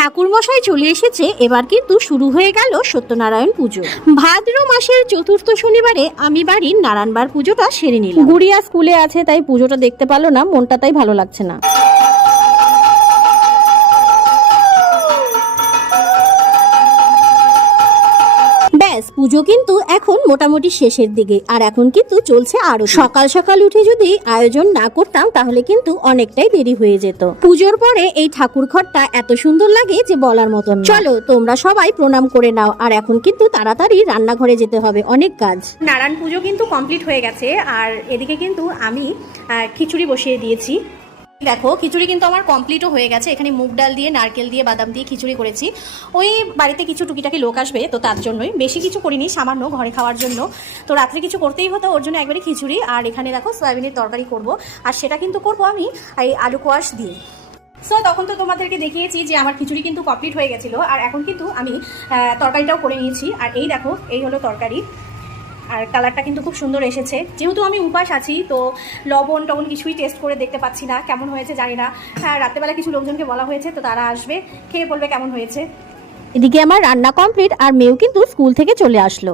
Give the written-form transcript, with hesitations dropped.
ঠাকুরমশাই চলে এসেছে, এবার কিন্তু শুরু হয়ে গেল সত্যনারায়ণ পুজো। ভাদ্র মাসের চতুর্থ শনিবারে আমি বাড়ির নারায়ণবার পুজোটা সেরে নিলাম। গুড়িয়া স্কুলে আছে তাই পুজোটা দেখতে পারলো না, মনটা তাই ভালো লাগছে না। ব্যাস, পুজো কিন্তু এখন মোটামুটি শেষের দিকে, আর এখন কিন্তু চলছে আরো। সকাল সকাল উঠে যদি আয়োজন না করতাম তাহলে কিন্তু অনেকটাই দেরি হয়ে যেত। পুজোর পরে এই ঠাকুর ঘরটা এত সুন্দর লাগে যে বলার মতন। চলো তোমরা সবাই প্রণাম করে নাও, আর এখন কিন্তু তাড়াতাড়ি রান্নাঘরে যেতে হবে, অনেক কাজ। নারায়ণ পুজো কিন্তু কমপ্লিট হয়ে গেছে, আর এদিকে কিন্তু আমি খিচুড়ি বসিয়ে দিয়েছি। দেখো, খিচুড়ি কিন্তু আমার কমপ্লিটও হয়ে গেছে। এখানে মুগ ডাল দিয়ে, নারকেল দিয়ে, বাদাম দিয়ে খিচুড়ি করেছি। ওই বাড়িতে কিছু টুকিটাকি লোক আসবে, তো তার জন্যই বেশি কিছু করিনি, সামান্য ঘরে খাওয়ার জন্য। তো রাত্রে কিছু করতেই হতো, ওর জন্য একবারে খিচুড়ি। আর এখানে দেখো সয়াবিনের তরকারি করব, আর সেটা কিন্তু করব আমি এই আলু কোয়াশ দিয়ে। সো তখন তো তোমাদেরকে দেখিয়েছি যে আমার খিচুড়ি কিন্তু কমপ্লিট হয়ে গেছিলো, আর এখন কিন্তু আমি তরকারিটাও করে নিয়েছি। আর এই দেখো, এই হলো তরকারি, আর কালারটা কিন্তু খুব সুন্দর এসেছে। যেহেতু আমি উপাস আছি, তো লবণ টবণ কিছুই টেস্ট করে দেখতে পাচ্ছি না, কেমন হয়েছে জানি না। হ্যাঁ, রাত্রেবেলা কিছু লোকজনকে বলা হয়েছে, তো তারা আসবে, খেয়ে বলবে কেমন হয়েছে। এদিকে আমার রান্না কমপ্লিট, আর মেয়েও কিন্তু স্কুল থেকে চলে আসলো।